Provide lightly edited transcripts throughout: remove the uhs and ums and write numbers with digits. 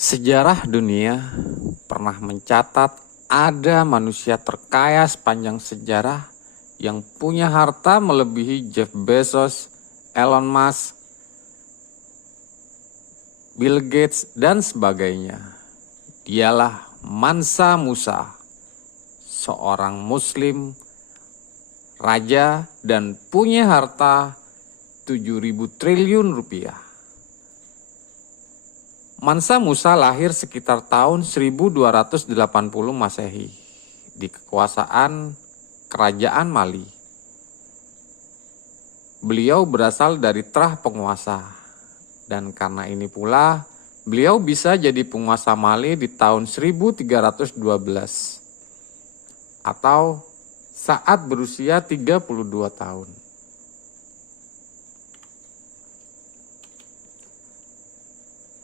Sejarah dunia pernah mencatat ada manusia terkaya sepanjang sejarah yang punya harta melebihi Jeff Bezos, Elon Musk, Bill Gates, dan sebagainya. Dialah Mansa Musa, seorang muslim, raja, dan punya harta 7.000 triliun rupiah. Mansa Musa lahir sekitar tahun 1280 Masehi di kekuasaan Kerajaan Mali. Beliau berasal dari terah penguasa, dan karena ini pula beliau bisa jadi penguasa Mali di tahun 1312 atau saat berusia 32 tahun.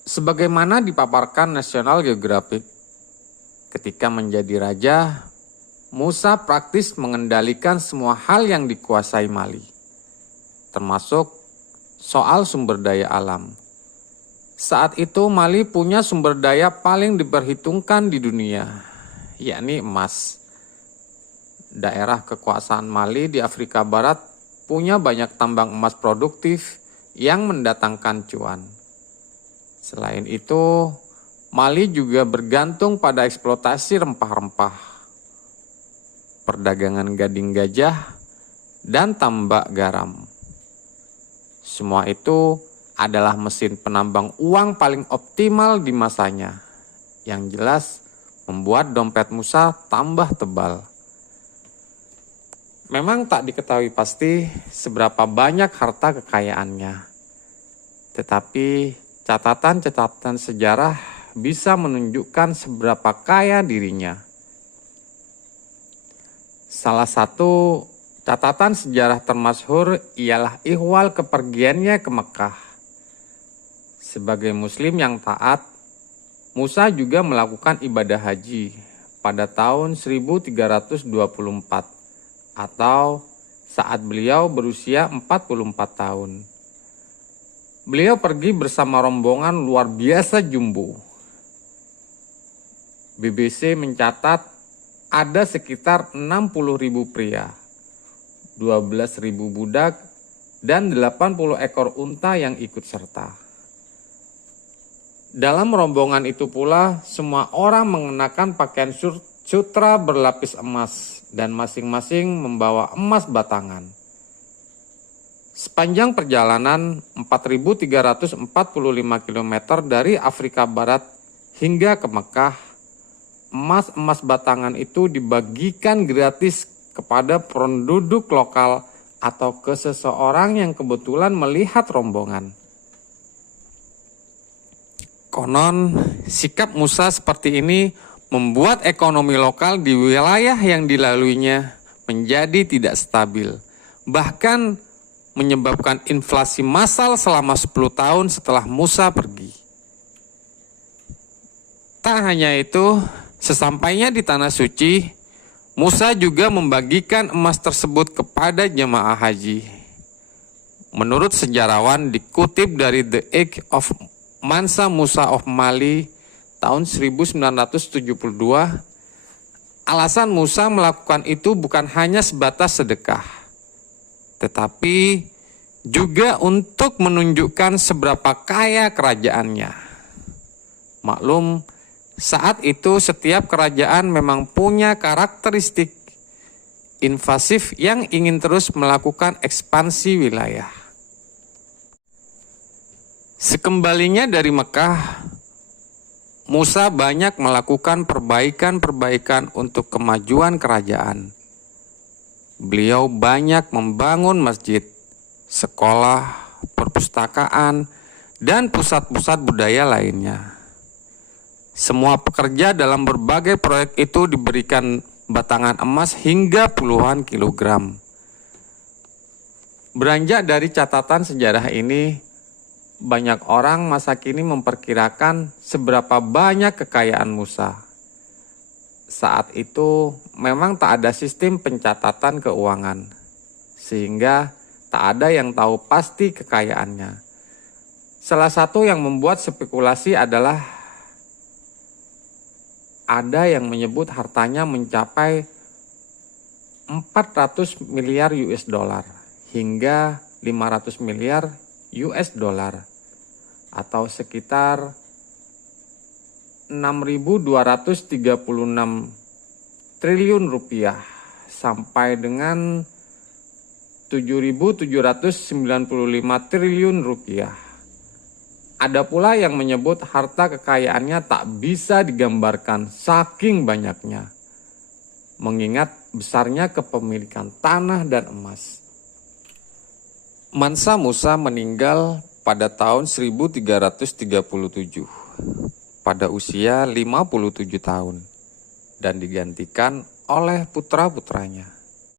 Sebagaimana dipaparkan National Geographic, ketika menjadi raja, Musa praktis mengendalikan semua hal yang dikuasai Mali, termasuk soal sumber daya alam. Saat itu Mali punya sumber daya paling diperhitungkan di dunia, yakni emas. Daerah kekuasaan Mali di Afrika Barat punya banyak tambang emas produktif yang mendatangkan cuan. Selain itu, Mali juga bergantung pada eksploitasi rempah-rempah, perdagangan gading gajah, dan tambak garam. Semua itu adalah mesin penambang uang paling optimal di masanya, yang jelas membuat dompet Musa tambah tebal. Memang tak diketahui pasti seberapa banyak harta kekayaannya, tetapi catatan-catatan sejarah bisa menunjukkan seberapa kaya dirinya. Salah satu catatan sejarah termasyhur ialah ihwal kepergiannya ke Mekah. Sebagai muslim yang taat, Musa juga melakukan ibadah haji pada tahun 1324 atau saat beliau berusia 44 tahun. Beliau pergi bersama rombongan luar biasa jumbo. BBC mencatat ada sekitar 60.000 pria, 12.000 budak, dan 80 ekor unta yang ikut serta. Dalam rombongan itu pula, semua orang mengenakan pakaian sutra berlapis emas dan masing-masing membawa emas batangan. Sepanjang perjalanan 4.345 km dari Afrika Barat hingga ke Mekah, emas-emas batangan itu dibagikan gratis kepada penduduk lokal atau ke seseorang yang kebetulan melihat rombongan. Konon, sikap Musa seperti ini membuat ekonomi lokal di wilayah yang dilaluinya menjadi tidak stabil. Bahkan menyebabkan inflasi massal selama 10 tahun setelah Musa pergi. Tak hanya itu, sesampainya di Tanah Suci, Musa juga membagikan emas tersebut kepada jemaah haji. Menurut sejarawan dikutip dari The Age of Mansa Musa of Mali tahun 1972, alasan Musa melakukan itu bukan hanya sebatas sedekah, tetapi juga untuk menunjukkan seberapa kaya kerajaannya. Maklum, saat itu setiap kerajaan memang punya karakteristik invasif yang ingin terus melakukan ekspansi wilayah. Sekembalinya dari Mekah, Musa banyak melakukan perbaikan-perbaikan untuk kemajuan kerajaan. Beliau banyak membangun masjid, sekolah, perpustakaan, dan pusat-pusat budaya lainnya. Semua pekerja dalam berbagai proyek itu diberikan batangan emas hingga puluhan kilogram. Beranjak dari catatan sejarah ini, banyak orang masa kini memperkirakan seberapa banyak kekayaan Musa. Saat itu memang tak ada sistem pencatatan keuangan, sehingga tak ada yang tahu pasti kekayaannya. Salah satu yang membuat spekulasi adalah Ada yang menyebut hartanya mencapai 400 miliar US dollar hingga 500 miliar US dollar atau sekitar 6.236 triliun rupiah sampai dengan 7.795 triliun rupiah. Ada pula yang menyebut harta kekayaannya tak bisa digambarkan saking banyaknya, mengingat besarnya kepemilikan tanah dan emas. Mansa Musa meninggal pada tahun 1337 pada usia 57 tahun dan digantikan oleh putra-putranya.